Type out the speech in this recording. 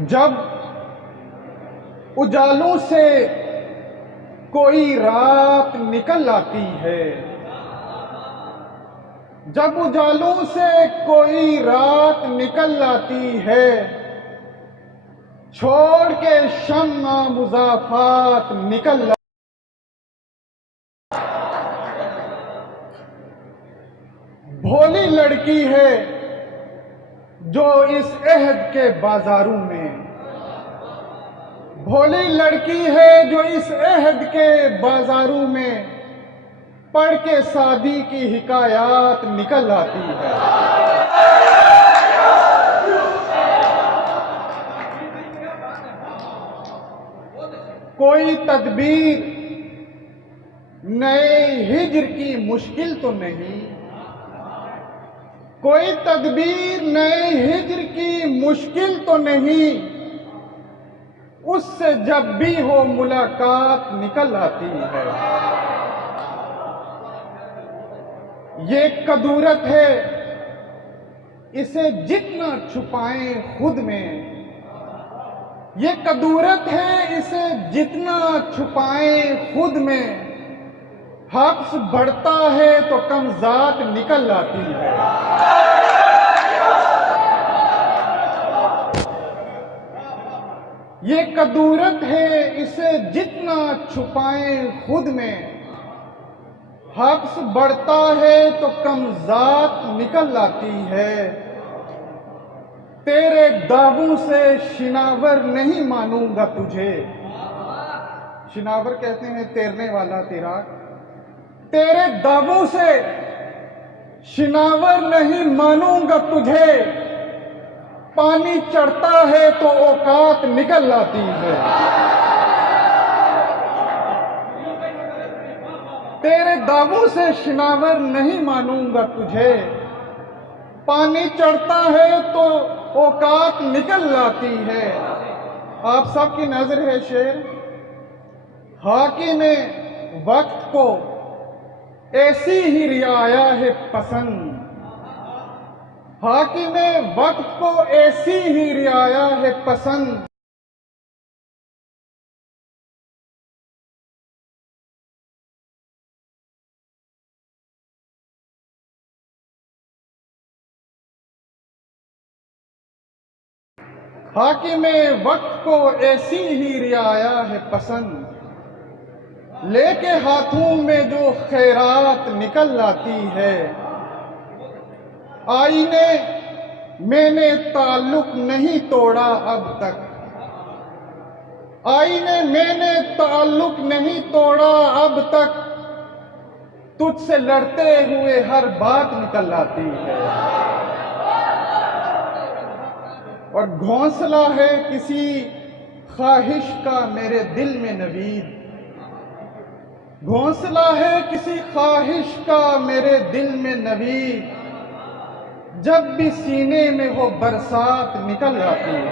जब उजालों से कोई रात निकल आती है, जब उजालों से कोई रात निकल आती है, छोड़ के शम्मा मुज़ाफ़ात निकल भोली लड़की है जो इस अहद के बाजारों में, भोली लड़की है जो इस अहद के बाजारों में पढ़ के शादी की हिकायात निकल आती है। कोई तदबीर नए हिज्र की मुश्किल तो नहीं, कोई तदबीर नए हिज्र की मुश्किल तो नहीं, उससे जब भी हो मुलाकात निकल आती है। ये कदूरत है, इसे जितना छुपाएं खुद में, ये कदूरत है, इसे जितना छुपाएं खुद में, हब्स बढ़ता है तो कमज़ात निकल आती है। ये कदूरत है, इसे जितना छुपाएं खुद में, हब्स बढ़ता है तो कमज़ात निकल आती है। तेरे दावों से शिनावर नहीं मानूंगा तुझे, शिनावर कहते हैं तैरने वाला तैराक। तेरे दावों से शिनावर नहीं मानूंगा तुझे, पानी चढ़ता है तो औकात निकल आती है। तेरे दावों से शिनावर नहीं मानूंगा तुझे, पानी चढ़ता है तो औकात निकल आती है। आप सबकी नजर है शेर, हाकिम वक्त को ऐसी ही रियाया है पसंद, हाकिम वक्त को ऐसी ही रियाया है पसंद। हाकिम वक्त को ऐसी ही रियाया है पसंद, लेके हाथों में जो खैरात निकल आती है। आईने मैंने ताल्लुक नहीं तोड़ा अब तक, आईने मैंने ताल्लुक नहीं तोड़ा अब तक, तुझसे लड़ते हुए हर बात निकल आती है। और घोंसला है किसी ख्वाहिश का मेरे दिल में नवीद, घोंसला है किसी ख्वाहिश का मेरे दिल में नवीद, जब भी सीने में वो बरसात निकल आती है।